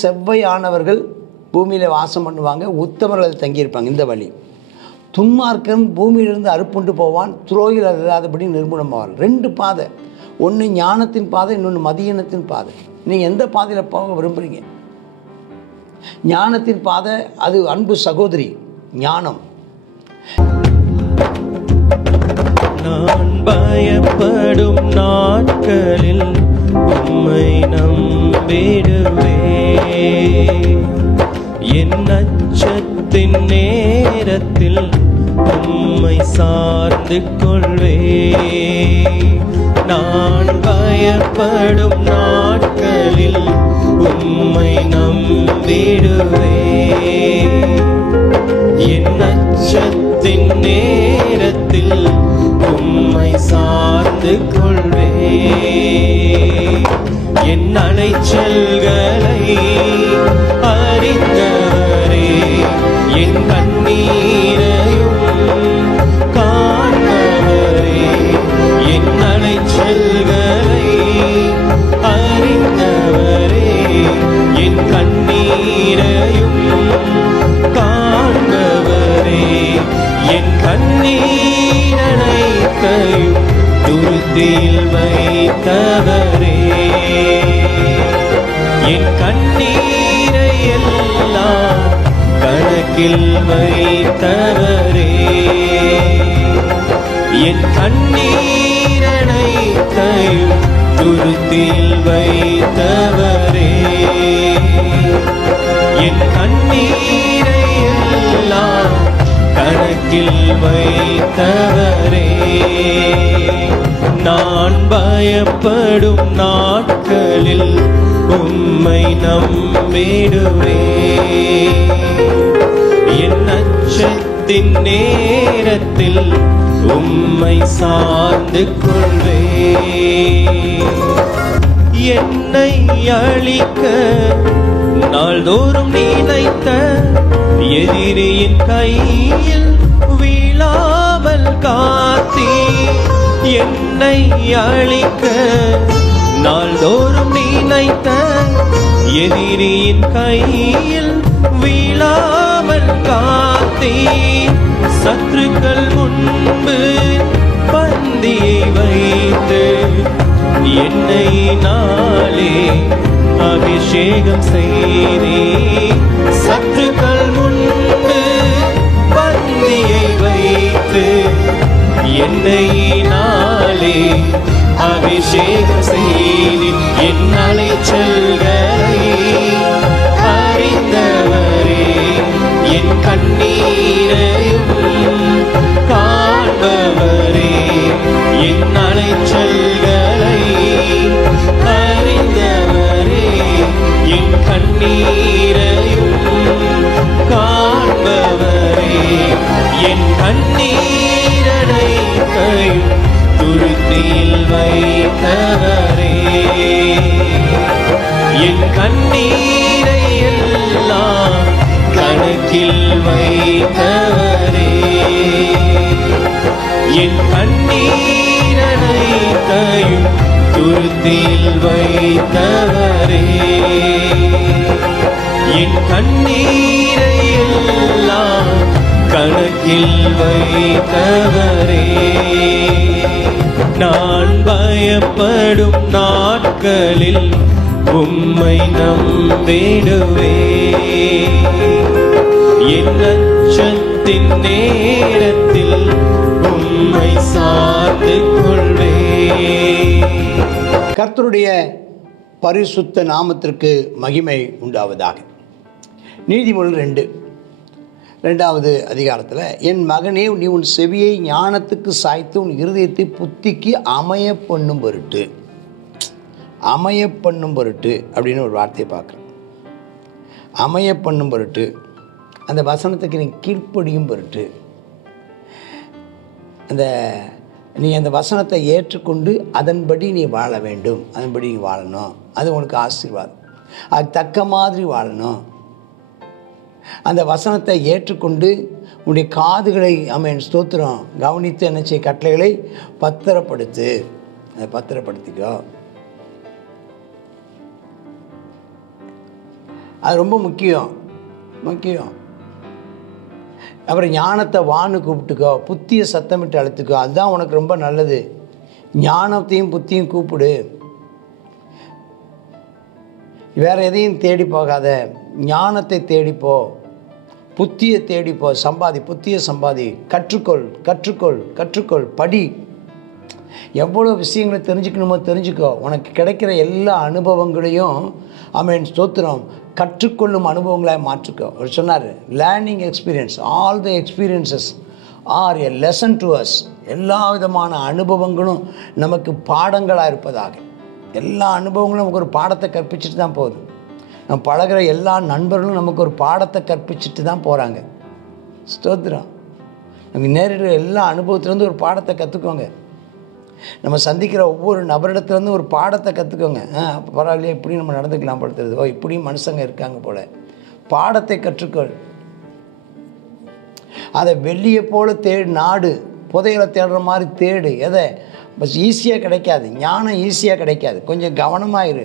செவ்வையானவர்கள் பூமியில் வாசம் பண்ணுவாங்க, உத்தமர்கள் தங்கியிருப்பாங்க. இந்த வழி. துன்மார்க்கன் பூமியிலிருந்து அறுப்புண்டு போவான், துரோகிகள் இல்லாதபடி நிர்மூலமாவார். 2 பாதை, ஒன்று ஞானத்தின் பாதை, இன்னொன்று மதியினத்தின் பாதை. நீங்கள் எந்த பாதையில் போக விரும்புகிறீங்க? ஞானத்தின் பாதை அது அன்பு சகோதரி, ஞானம். நான் பயப்படும் நாட்களில் உம்மை நம்பிடுவே, என் அச்சத்தின் நேரத்தில் உம்மை சார்ந்து கொள்வே. நான் பயப்படும் நாட்களில் உம்மை நம்பிடுவே, என் அச்சத்தின் நேரத்தில் உம்மை சார்ந்து கொள்வே. என் அலைச்சல்களை அறிந்தவரே, என் கண்ணீரையும் காண்பவரே, என் அலைச்சல்களை அறிந்தவரே, என் கண்ணீரையும் காண்பவரே, என் கண்ணீரனைத்தையும் துருத்தியில் வைத்தவரே, என் கண்ணீரை எல்லாம் கணக்கில் வைத்தவரே, என் கண்ணீரனைத்தையும் துருத்தியில் வைத்தவரே, என் கண்ணீரை எல்லாம் கணக்கில் வைத்தவரே. நான் பயப்படும் நாட்களில் உம்மை நம்பிடுவே, என் அச்சத்தின் நேரத்தில் உம்மை சார்ந்து கொள்வே. என்னை அழிக்க நாள்தோறும் நினைத்த எதிரியின் கையில் வீழாமல் காத்தீ, என்னை அழிக்க நாள்தோறும் நினைத்த எதிரியின் கையில் வீழாமல் காத்தீ, சத்துருக்கள் முன்பு பந்தியை வைத்து என்னை நாளே அபிஷேகம் செய்தே, சத்துருக்கள் முன்பு பந்தியை வைத்து என்னை நாளே அபிஷேகம் செய்தே. என் அலைச்சல்களை அறிந்தவரே, என் கண்ணீரையும் காண்பவரே, என் அலைச்சல்களை அறிந்தவரே, என் கண்ணீரையும் காண்பவரே, என் கண்ணீரனைத்தையும் துருத்தியில் வைத்தவரே, என் கண்ணீரை எல்லாம் கணக்கில் வைத்தவரே, என் கண்ணீரனைத்தையும் துருத்தியில் வைத்தவரே, என் கண்ணீரை எல்லாம் கணக்கில் வைத்தவரே. நான் பயப்படும் நாட்களில் உம்மை நம்பிடுவே, என் அச்சத்தின் நேரத்தில் உம்மை சார்ந்து கொள்வே. கர்த்தருடைய பரிசுத்த நாமத்திற்கு மகிமை உண்டாவதாக. நீதிமொழிகள் 2வது அதிகாரத்தில், என் மகனே நீ உன் செவியை ஞானத்துக்கு சாய்த்து உன் இருதயத்தை புத்திக்கு அமைய பண்ணும் பொருட்டு, அமைய பண்ணும் பொருட்டு அப்படின்னு ஒரு வார்த்தையை பார்க்குறேன். அமைய பண்ணும் பொருட்டு, அந்த வசனத்துக்கு நீ கீழ்ப்படியும் பொருட்டு, நீ அந்த வசனத்தை ஏற்றுக்கொண்டு அதன்படி நீ வாழ வேண்டும், அதன்படி நீ வாழணும். அது உனக்கு ஆசீர்வாதம். அது தக்க மாதிரி வாழணும். அந்த வசனத்தை ஏற்றுக்கொண்டு உன்னுடைய காதுகளை ஆமென் ஸ்தோத்திரம் கவனித்து என்ன செய்ய கட்டளைகளை பத்திரப்படுத்து. அதை பத்திரப்படுத்திக்கோ. அது ரொம்ப முக்கியம். அப்புறம் ஞானத்தை வான்னு கூப்பிட்டுக்கோ, புத்தியை சத்தமிட்டு அழுத்துக்கோ. அதுதான் உனக்கு ரொம்ப நல்லது. ஞானத்தையும் புத்தியும் கூப்பிடு. வேறு எதையும் தேடி போகாத, ஞானத்தை தேடிப்போ, புத்தியை தேடிப்போ, புத்தியை சம்பாதி, கற்றுக்கொள், படி. எவ்வளோ விஷயங்களை தெரிஞ்சுக்கணுமோ தெரிஞ்சுக்கோ. உனக்கு கிடைக்கிற எல்லா அனுபவங்களையும் ஆமென் ஸ்தோத்திரம் கற்றுக்கொள்ளும் அனுபவங்களாக மாற்றிக்கோ. அவர் சொன்னார், learning experience, all the experiences are a lesson to us. எல்லா விதமான அனுபவங்களும் நமக்கு பாடங்களாக இருப்பதாக. எல்லா அனுபவங்களும் நமக்கு ஒரு பாடத்தை கற்பிச்சுட்டு தான் போகுது. நம்ம பழகிற எல்லா நண்பர்களும் நமக்கு ஒரு பாடத்தை கற்பிச்சுட்டு தான் போகிறாங்க. ஸ்தோத்திரம். நமக்கு நேரிடுற எல்லா அனுபவத்துலேருந்து ஒரு பாடத்தை கற்றுக்கோங்க. நம்ம சந்திக்கிற ஒவ்வொரு நபரிடத்துலேருந்து ஒரு பாடத்தை கற்றுக்கோங்க. அப்போ பரவாயில்லையே, இப்படி நம்ம நடந்துக்கலாம் படுத்துறது, இப்படியும் மனுஷங்க இருக்காங்க போல். பாடத்தை கற்றுக்கொள். அதை வெள்ளியை போல் நாடு, புதையலை தேடுற மாதிரி தேடு. எதை பஸ் ஈஸியாக கிடைக்காது, ஞானம் ஈஸியாக கிடைக்காது. கொஞ்சம் கவனமாக இரு.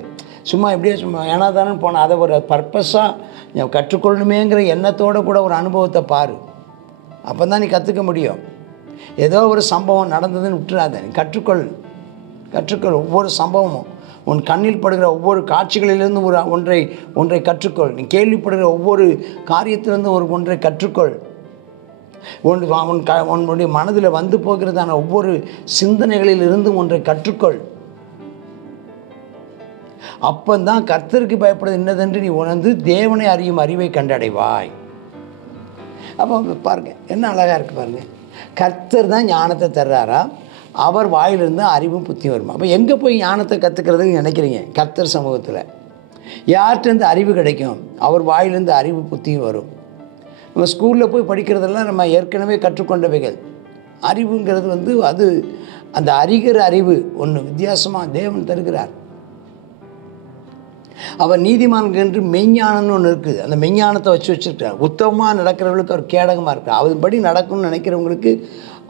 சும்மா இப்படியே சும்மா ஏன்னா தானே போனால் அதை ஒரு பர்பஸாக கற்றுக்கொள்ளணுமேங்கிற எண்ணத்தோடு கூட ஒரு அனுபவத்தை பாரு. அப்போ தான் நீ கற்றுக்க முடியும். ஏதோ ஒரு சம்பவம் நடந்ததுன்னு விட்டுறாத, நீ கற்றுக்கொள். ஒவ்வொரு சம்பவமும், உன் கண்ணில் படுகிற ஒவ்வொரு காட்சிகளிலிருந்து ஒன்றை கற்றுக்கொள். நீ கேள்விப்படுகிற ஒவ்வொரு காரியத்திலிருந்து ஒன்றை கற்றுக்கொள். உன்னுடைய மனதில் வந்து போகிறதான ஒவ்வொரு சிந்தனைகளில் இருந்து ஒன்றை கற்றுக்கொள். அப்பந்தான் கர்த்தருக்கு பயப்படுறது என்னதென்று நீ உணர்ந்து தேவனை அறியும் அறிவை கண்டடைவாய். அப்போ பாருங்க, என்ன அழகாக இருக்குது பாருங்க. கர்த்தர் தான் ஞானத்தை தர்றாரா, அவர் வாயிலிருந்து அறிவும் புத்தியும் வருமா. அப்போ எங்கே போய் ஞானத்தை கற்றுக்கிறதுன்னு நினைக்கிறீங்க? கர்த்தர் சமூகத்தில். யார்கிட்டேருந்து அறிவு கிடைக்கும்? அவர் வாயிலிருந்து அறிவு புத்தியும் வரும். நம்ம ஸ்கூலில் போய் படிக்கிறதெல்லாம் நம்ம ஏற்கனவே கற்றுக்கொண்டவைகள். அறிவுங்கிறது அது அந்த அறிகிற அறிவு ஒன்று வித்தியாசமாக தேவன் தருகிறார். அவர் நீதிமான்கள் என்று மெய்ஞானம்னு ஒன்று இருக்குது. அந்த மெய்ஞானத்தை வச்சுருக்கார். உத்தமமாக நடக்கிறவர்களுக்கு அவர் கேடகமாக இருக்கார். அதுபடி நடக்கணும்னு நினைக்கிறவங்களுக்கு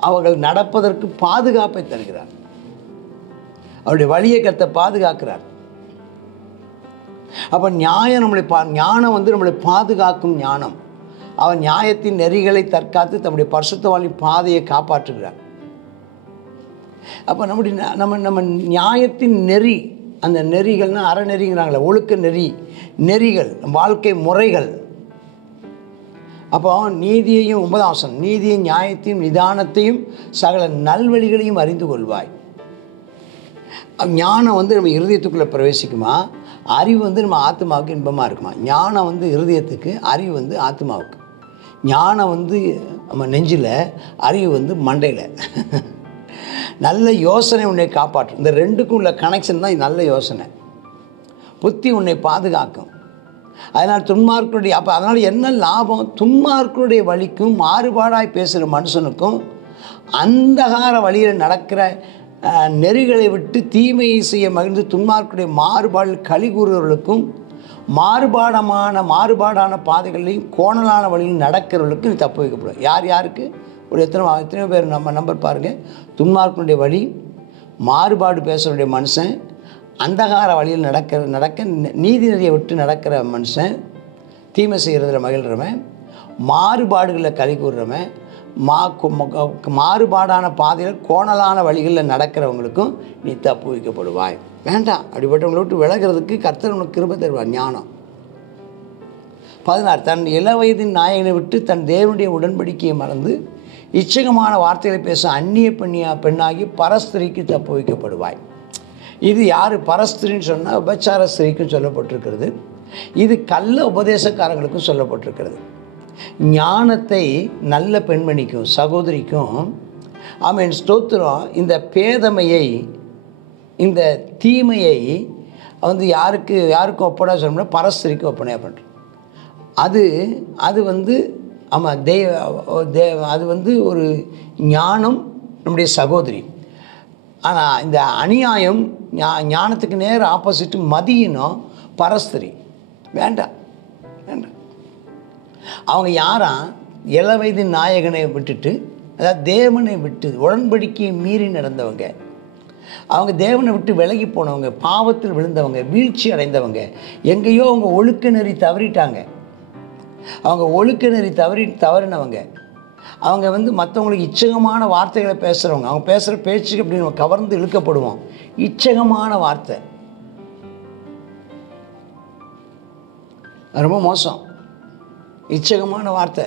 அவர்கள் நடப்பதற்கு பாதுகாப்பை தருகிறார். அவருடைய வழியை கத்த பாதுகாக்கிறார். அப்போ ஞானம் நம்மளை பாதுகாக்கும் ஞானம். அவர் நியாயத்தின் நெறிகளை தற்காத்து தம்முடைய பரிசுத்தவாளின் பாதையை காப்பாற்றுகிறார். அப்போ நம்ம நியாயத்தின் நெறி, அந்த நெறிகள்னால் அறநெறிங்கிறாங்களே, ஒழுக்க நெறிகள், வாழ்க்கை முறைகள். அப்போ நீதியையும் 9ஆம் வசனம், நீதியும் நியாயத்தையும் நிதானத்தையும் சகல நல்வழிகளையும் அறிந்து கொள்வாய். ஞானம் நம்ம இருதயத்துக்குள்ளே பிரவேசிக்குமா, அறிவு நம்ம ஆத்மாவுக்கு இன்பமாக இருக்குமா. ஞானம் இருதயத்துக்கு, அறிவு ஆத்மாவுக்கு. ஞானம் நம்ம நெஞ்சில், அறிவு மண்டையில். நல்ல யோசனை உன்னை காப்பாற்றும். இந்த ரெண்டுக்கும் உள்ள கனெக்ஷன் தான் நல்ல யோசனை. புத்தி உன்னை பாதுகாக்கும். அதனால் துன்மார்க்கருடைய அதனால் என்ன லாபம்? துன்மார்க்கருடைய வழிக்கும் மாறுபாடாய் பேசுகிற மனுஷனுக்கும் அந்தகார வழியில் நடக்கிற நெறிகளை விட்டு தீமையை செய்ய மகிழ்ந்து துன்மார்க்கருடைய மாறுபாடு களி கூறுவர்களுக்கும் மாறுபாடான பாதைகளையும் கோணலான வழியில் நடக்கிறவர்களுக்கு நீ தப்பு வைக்கப்படும். யாருக்கு? ஒரு எத்தனை பேர் நம்ம நம்பர் பாருங்கள். துன்மார்க்கனுடைய வழி, மாறுபாடு பேசுகிறடைய மனுஷன், அந்தகார வழியில் நடக்க நீதி நெறியை விட்டு நடக்கிற மனுஷன், தீமை செய்கிறதுல மகிழ்கிறவன், மாறுபாடுகளில் களி கூறுறவன், மாறுபாடான பாதையில் கோணலான வழிகளில் நடக்கிறவங்களுக்கும் நீ தப்பு வைக்கப்படுவாய். வேண்டாம், அப்படிப்பட்டவங்களை விட்டு விலகிறதுக்கு கர்த்தர் உனக்கு கிருபை தருவார். ஞானம். 16, தன் இளவயதின் நாயகனை விட்டு தன் தேவனுடைய உடன்படிக்கையை மறந்து இச்சகமான வார்த்தைகளை பேச அந்நிய பெண்ணாகி பரஸ்திரிக்கு தப்பு வைக்கப்படுவாய். இது யார்? பரஸ்திரின்னு சொன்னால் உபச்சார ஸ்திரீக்கும் சொல்லப்பட்டிருக்கிறது. இது கள்ள உபதேசக்காரங்களுக்கும் சொல்லப்பட்டிருக்கிறது. ஞானத்தை நல்ல பெண்மணிக்கும் சகோதரிக்கும் ஆமென் ஸ்தோத்திரம். இந்த பேதமையை, இந்த தீமையை யாருக்கும் ஒப்படா சொல்லணும்னா பரஸ்திரிக்கு ஒப்பனையாக பண்ணுறோம். அது ஆமாம் அது ஒரு ஞானம், நம்முடைய சகோதரி. ஆனால் இந்த அநியாயம், ஞானத்துக்கு நேர ஆப்போசிட்டு மதியினம் பரஸ்திரி. வேண்டாம். அவங்க யாரா? இளவயது நாயகனை விட்டுட்டு, அதாவது தேவனை விட்டு உடன்படிக்கையை மீறி நடந்தவங்க, அவங்க தேவனை விட்டு விலகி போனவங்க, பாவத்தில் விழுந்தவங்க, வீழ்ச்சி அடைந்தவங்க, எங்கேயோ அவங்க ஒழுக்க நெறி தவறிட்டாங்க. அவங்க ஒழுக்க நெறி தவறினவங்க. அவங்க மற்றவங்களுக்கு இச்சகமான வார்த்தைகளை பேசுகிறவங்க. அவங்க பேசுகிற பேச்சுக்கு அப்படி நம்ம கவர்ந்து இழுக்கப்படுவோம். இச்சகமான வார்த்தை ரொம்ப மோசம். இச்சகமான வார்த்தை.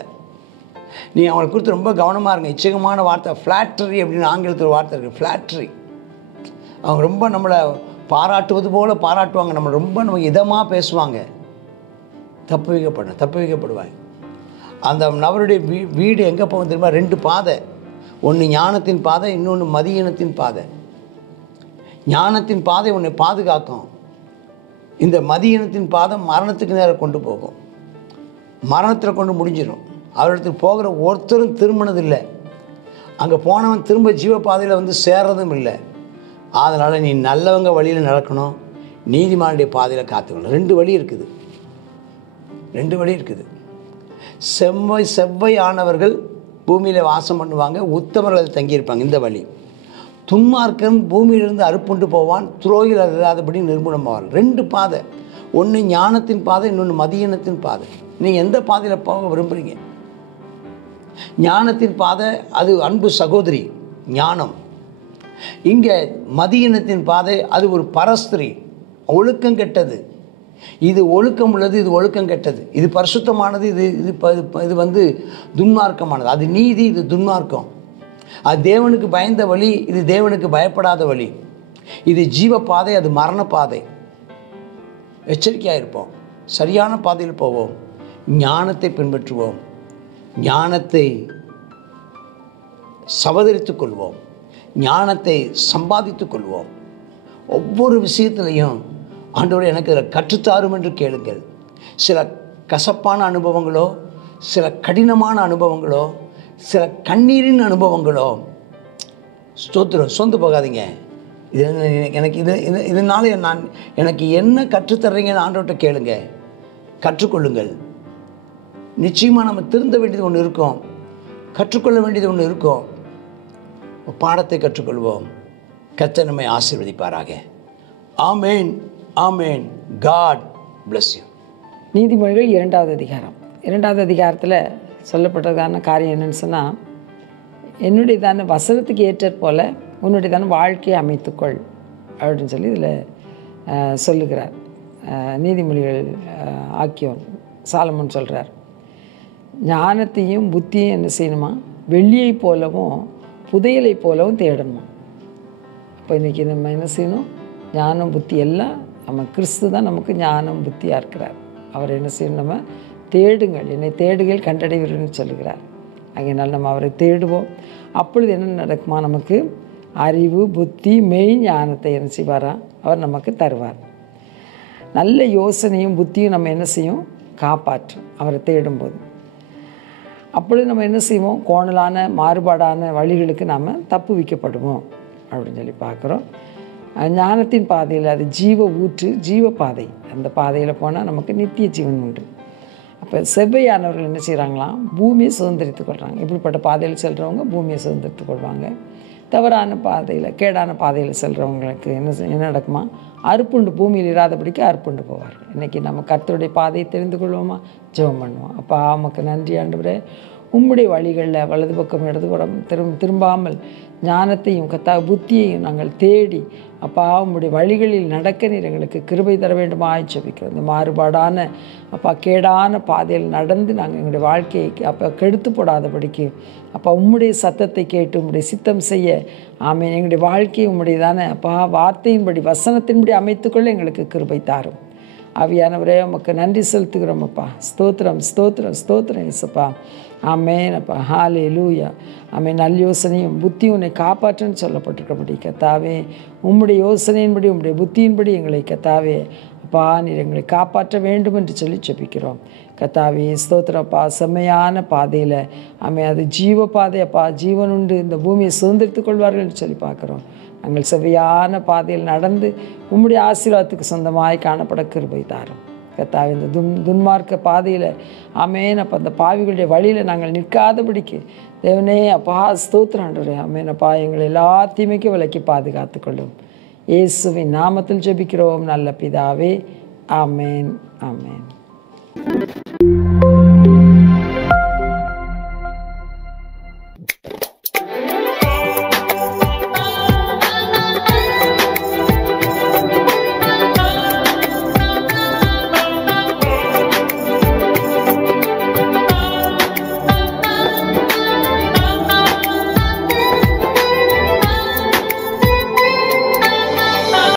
நீ அவங்களை குறித்து ரொம்ப கவனமாக இருங்க. இச்சகமான வார்த்தை ஃப்ளாட்ரி அப்படின்னு ஆங்கிலத்தில் வார்த்தை இருக்குது. ஃப்ளாட்ரி. அவங்க ரொம்ப நம்மளை பாராட்டுவது போல் பாராட்டுவாங்க. நம்ம இதமாக பேசுவாங்க. தப்பு வைக்கப்படுவாங்க. அந்த நபருடைய வீடு எங்கே போகும் தெரியுமா? 2 பாதை. ஒன்று ஞானத்தின் பாதை, இன்னொன்று மதியீனத்தின் பாதை. ஞானத்தின் பாதை உன்னை பாதுகாக்கும். இந்த மதியீனத்தின் பாதை மரணத்துக்கு நேரம் கொண்டு போகும். மரணத்தில் கொண்டு முடிஞ்சிடும். அவரிடத்துக்கு போகிற ஒருத்தரும் திரும்பினதில்லை. அங்கே போனவன் திரும்ப ஜீவப்பாதையில் சேர்றதும் இல்லை. அதனால் நீ நல்லவங்க வழியில் நடக்கணும், நீதிமானுடைய பாதையில் காத்துக்கணும். 2 வழி இருக்குது. 2 வழி இருக்குது. செவ்வை ஆனவர்கள் பூமியில் வாசம் பண்ணுவாங்க, உத்தமர்கள் தங்கியிருப்பாங்க. இந்த வழி. துன்மார்க்கன் பூமியிலிருந்து அறுப்புண்டு போவான், துரோகில் இல்லாதபடி நிர்மூலமாவான். 2 பாதை. ஒன்று ஞானத்தின் பாதை, இன்னொன்று மதியீனத்தின் பாதை. நீங்கள் எந்த பாதையில் போக விரும்புகிறீங்க? ஞானத்தின் பாதை அது அன்பு சகோதரி, ஞானம். இங்கே மதியீனத்தின் பாதை அது ஒரு பரஸ்திரி, ஒழுக்கம் கெட்டது. இது ஒழுக்கம் உள்ளது, இது ஒழுக்கம் கெட்டது. இது பரிசுத்தமானது, இது துன்மார்க்கமானது. அது நீதி, இது துன்மார்க்கம். அது தேவனுக்கு பயந்த வழி, இது தேவனுக்கு பயப்படாத வழி. இது ஜீவ பாதை, அது மரண பாதை. எச்சரிக்கையாக இருப்போம். சரியான பாதையில் போவோம். ஞானத்தை பின்பற்றுவோம். ஞானத்தை சவதரித்துக் கொள்வோம். ஞானத்தை சம்பாதித்துக் கொள்வோம். ஒவ்வொரு விஷயத்திலையும் ஆண்டவரே எனக்கு இதில் கற்றுத்தாரும் என்று கேளுங்கள். சில கசப்பான அனுபவங்களோ, சில கடினமான அனுபவங்களோ, சில கண்ணீரின் அனுபவங்களோ, ஸ்தோத்திரம், சொந்து போகாதீங்க. எனக்கு இதனால் எனக்கு என்ன கற்றுத்தர்றீங்கன்னு ஆண்டவர்கிட்ட கேளுங்க. கற்றுக்கொள்ளுங்கள். நிச்சயமாக நம்ம திருந்த வேண்டியது ஒன்று இருக்கும், கற்றுக்கொள்ள வேண்டியது ஒன்று இருக்கும். பாடத்தை கற்றுக்கொள்வோம். கர்த்தர் நம்மை ஆசீர்வதிப்பாராக. ஆமேன், ஆமேன். God bless you. நீதிமொழிகள் 2வது அதிகாரம். 2வது அதிகாரத்தில் சொல்லப்பட்டதான காரியம் என்னென்னு சொன்னால், என்னுடையதான வசனத்துக்கு ஏற்றது போல் உன்னுடையதான வாழ்க்கையை அமைத்துக்கொள் அப்படின்னு சொல்லி இதில் சொல்லுகிறார். நீதிமொழிகள் ஆக்கியோன் சாலமோன் சொல்கிறார். ஞானத்தையும் புத்தியும் என்ன செய்யணுமா? வெள்ளியை போலவும் புதையலை போலவும் தேடணுமா. அப்போ இன்றைக்கி நம்ம என்ன செய்யணும்? ஞானம் புத்தி எல்லாம் நம்ம கிறிஸ்து தான் நமக்கு ஞானம் புத்தியாக இருக்கிறார். அவர் என்ன செய்யணும்? நம்ம தேடுங்கள், என்னை தேடுகள் கண்டடைவீர்கள்னு சொல்லுகிறார். அதனால் நம்ம அவரை தேடுவோம். அப்பொழுது என்ன நடக்குமா? நமக்கு அறிவு, புத்தி, மெய் ஞானத்தை என்ன செய்வாரா? அவர் நமக்கு தருவார். நல்ல யோசனையும் புத்தியும் நம்ம என்ன செய்யும்? காப்பாற்றும் அவரை தேடும்போது. அப்பொழுது நம்ம என்ன செய்வோம்? கோணலான மாறுபாடான வழிகளுக்கு நாம் தப்பு வைக்கப்படுவோம் அப்படின்னு சொல்லி பார்க்குறோம். ஞானத்தின் பாதையில் அது ஜீவ ஊற்று, ஜீவ பாதை. அந்த பாதையில் போனால் நமக்கு நித்திய ஜீவன் உண்டு. அப்போ செவ்வையானவர்கள் என்ன செய்கிறாங்களாம்? பூமியை சுதந்திரித்துக் கொள்கிறாங்க. இப்படிப்பட்ட பாதையில் செல்கிறவங்க பூமியை சுதந்திரித்துக் கொள்வாங்க. தவறான பாதையில், கேடான பாதையில் செல்கிறவங்களுக்கு என்ன நடக்குமா? அறுப்புண்டு, பூமியில் இராதபடிக்கு அறுப்புண்டு போவார். இன்றைக்கி நம்ம கர்த்தருடைய பாதையை தெரிந்து கொள்வோமா? ஜெபம் பண்ணுவோம். அப்பா, உமக்கு நன்றி ஆண்டவரே. உம்முடைய வழிகளில் வலது பக்கம் இடது பக்கம் திரும்பாமல் ஞானத்தையும் புத்தியையும் நாங்கள் தேடி அப்பா உம்முடைய வழிகளில் நடக்க நீர் எங்களுக்கு கிருபை தர வேண்டுமா ஜெபிக்கிறோம். இந்த மாறுபாடான அப்பா கேடான பாதையில் நடந்து நாங்கள் எங்களுடைய வாழ்க்கையை அப்போ கெடுத்து போடாதபடிக்கு அப்பா உம்முடைய சத்தத்தை கேட்டு உம்முடைய சித்தம் செய்ய ஆமே எங்களுடைய வாழ்க்கையை உம்முடையதான அப்பா வார்த்தையின்படி வசனத்தின்படி அமைத்துக்கொள்ள எங்களுக்கு கிருபை தாரும். ஆவியானவரே உமக்கு நன்றி செலுத்துகிறோம் அப்பா. ஸ்தோத்திரம், ஸ்தோத்திரம், ஸ்தோத்திரம் இயேசுப்பா. ஆமேன் அப்பா. ஹல்லேலூயா. ஆமேன். நல்ல யோசனையும் புத்தி உன்னை காப்பாற்றுன்னு சொல்லப்பட்டிருக்கபடி கர்த்தாவே உம்முடைய யோசனையின்படி உம்முடைய புத்தியின்படி எங்களை கர்த்தாவே அப்பா நீர் எங்களை காப்பாற்ற வேண்டும் என்று சொல்லி ஜெபிக்கிறோம் கர்த்தாவே. ஸ்தோத்திரப்பா. செம்மையான பாதையில் அது ஜீவ பாதை அப்பா. ஜீவன் உண்டு, இந்த பூமியை சுதந்திரித்துக் கொள்வார்கள் என்று சொல்லி பார்க்குறோம். நாங்கள் செவ்வையான பாதையில் நடந்து உம்முடைய ஆசீர்வாதத்துக்கு சொந்தமாய் காணப்பட கிருபை தாரும். கர்த்தாவே இந்த துன்மார்க்க பாதையில் ஆமேன் அப்போ அந்த பாவிகளுடைய வழியில் நாங்கள் நிற்காதபடிக்கு தேவனே அப்பா ஸ்தோத்திரம் ஆண்டவரே ஆமேன் அப்பா எங்களை எல்லா தீமைக்கும் விலக்கி பாதுகாத்து கொள்ளும். இயேசுவின் நாமத்தில் ஜெபிக்கிறோம் நல்ல பிதாவே. ஆமேன் ஆமேன்.